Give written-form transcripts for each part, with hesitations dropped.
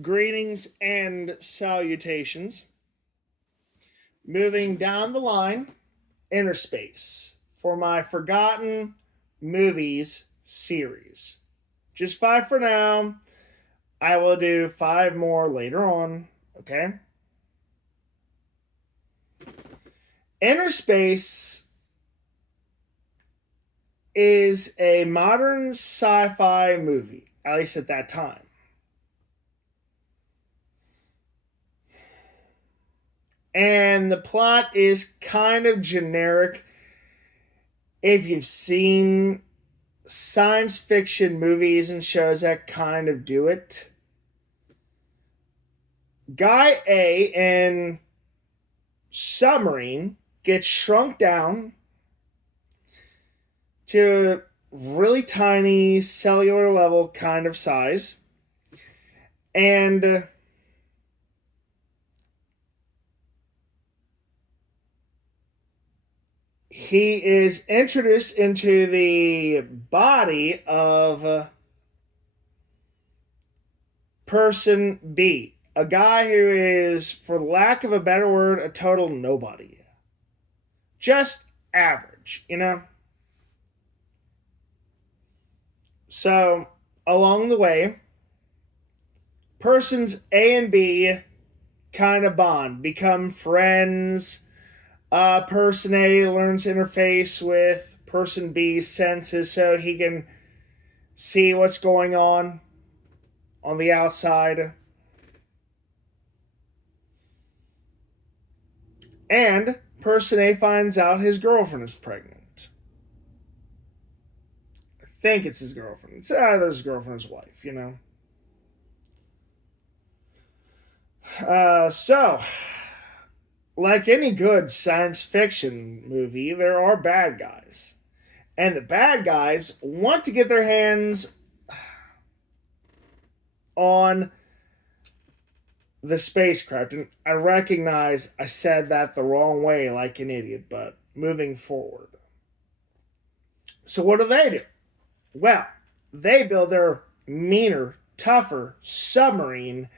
Greetings and salutations. Moving down the line, Innerspace for my Forgotten Movies series. Just five for now. I will do five more later on, okay? Innerspace is a modern sci fi movie, at least at that time. And the plot is kind of generic if you've seen science fiction movies and shows that kind of do it. Guy A in submarine gets shrunk down to really tiny cellular level kind of size, and he is introduced into the body of person B, a guy who is, for lack of a better word, a total nobody. Just average, you know? So, along the way, persons A and B kind of bond, become friends. Person A learns to interface with person B's senses so he can see what's going on the outside. And person A finds out his girlfriend is pregnant. I think it's his girlfriend. It's either his girlfriend's wife, you know. So, like any good science fiction movie, there are bad guys. And the bad guys want to get their hands on the spacecraft. And I recognize I said that the wrong way like an idiot, but moving forward. So what do? Well, they build their meaner, tougher submarine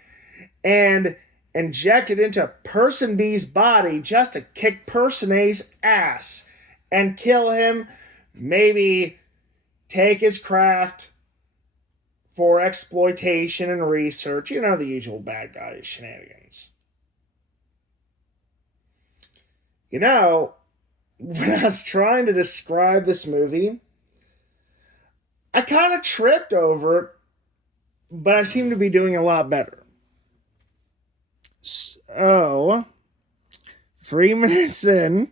and inject it into person B's body just to kick person A's ass and kill him, maybe take his craft for exploitation and research. You know, the usual bad guy shenanigans. You know, when I was trying to describe this movie, I kind of tripped over it, but I seem to be doing a lot better. So, 3 minutes in.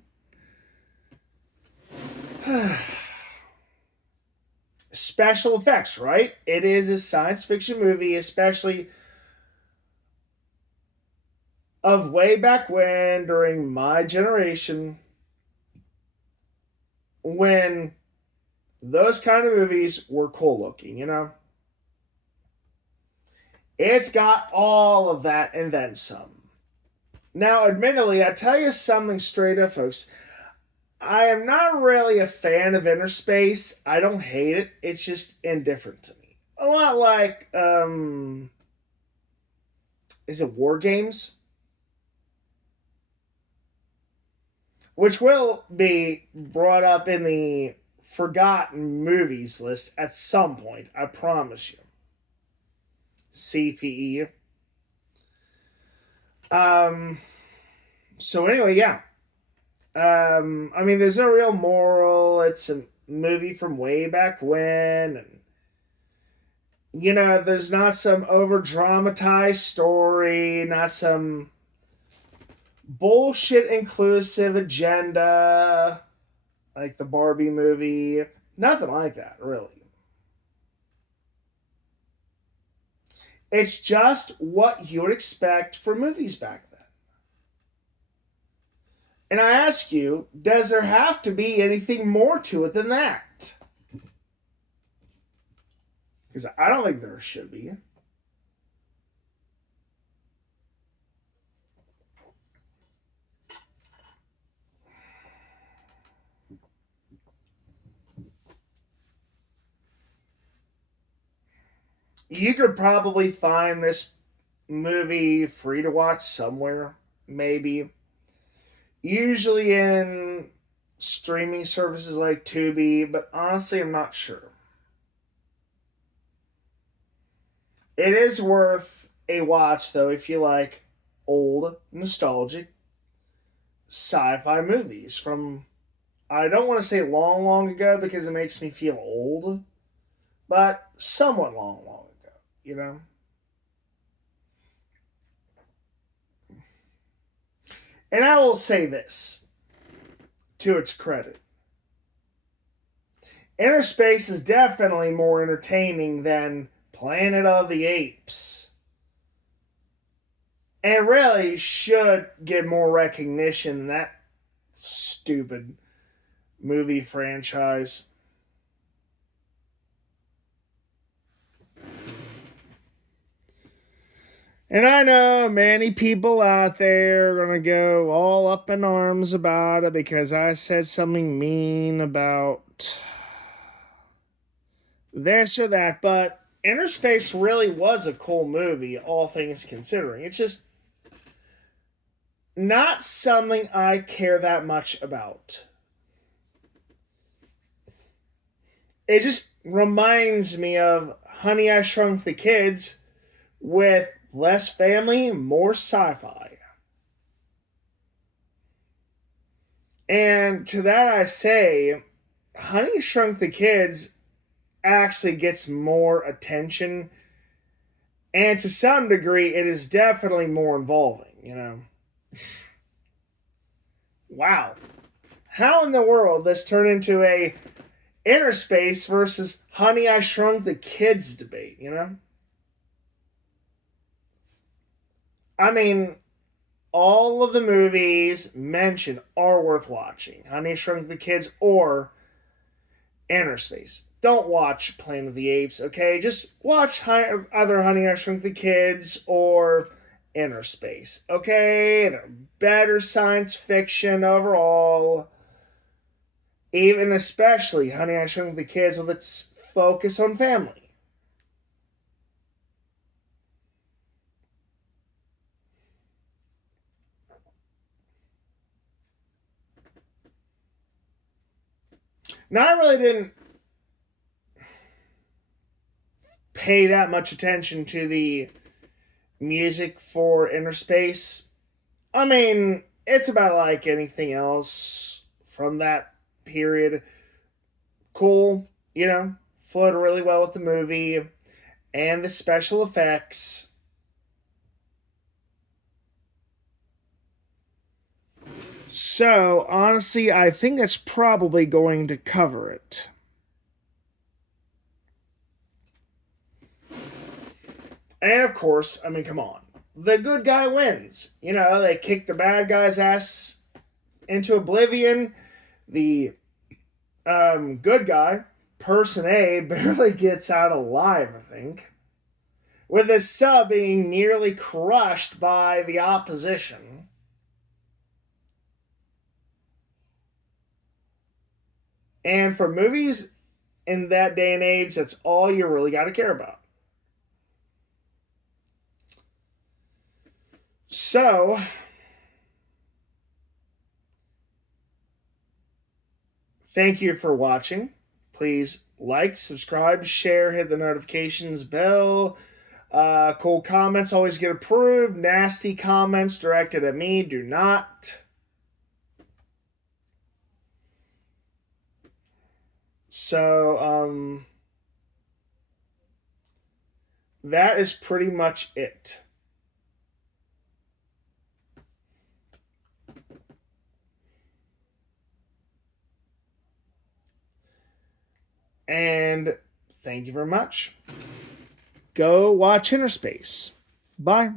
Special effects, right? It is a science fiction movie, especially of way back when, during my generation, when those kind of movies were cool looking, you know? It's got all of that and then some. Now, admittedly, I tell you something straight up, folks. I am not really a fan of Innerspace. I don't hate it. It's just indifferent to me. A lot like, is it War Games? Which will be brought up in the Forgotten Movies list at some point, I promise you. CPE. So anyway, yeah. I mean, there's no real moral. It's a movie from way back when, and you know, there's not some over dramatized story, not some bullshit inclusive agenda like the Barbie movie. Nothing like that, really. It's just what you would expect for movies back then. And I ask you, does there have to be anything more to it than that? Because I don't think there should be. You could probably find this movie free to watch somewhere, maybe. Usually in streaming services like Tubi, but honestly, I'm not sure. It is worth a watch, though, if you like old, nostalgic sci fi movies from, I don't want to say long, long ago because it makes me feel old, but somewhat long, long ago, you know? And I will say this to its credit: Innerspace is definitely more entertaining than Planet of the Apes. And really should get more recognition than that stupid movie franchise. And I know many people out there are going to go all up in arms about it because I said something mean about this or that, but Innerspace really was a cool movie, all things considering. It's just not something I care that much about. It just reminds me of Honey, I Shrunk the Kids with less family, more sci fi. And to that I say, Honey Shrunk the Kids actually gets more attention, and to some degree, it is definitely more involving, you know? Wow. How in the world this turned into a Innerspace versus Honey I Shrunk the Kids debate, you know? I mean, all of the movies mentioned are worth watching. Honey I Shrunk the Kids or Innerspace. Don't watch Planet of the Apes, okay? Just watch either Honey I Shrunk the Kids or Innerspace, okay? They're better science fiction overall. Even especially Honey I Shrunk the Kids with its focus on family. Now, I really didn't pay that much attention to the music for Innerspace. I mean, it's about like anything else from that period. Cool, you know, flowed really well with the movie and the special effects. So, honestly, I think that's probably going to cover it. And of course, I mean, come on. The good guy wins. You know, they kick the bad guy's ass into oblivion. The good guy, Person A, barely gets out alive, I think, with his sub being nearly crushed by the opposition. And for movies in that day and age, that's all you really got to care about. So, thank you for watching. Please like, subscribe, share, hit the notifications bell. Cool comments always get approved. Nasty comments directed at me do not. So, that is pretty much it. And thank you very much. Go watch Innerspace. Bye.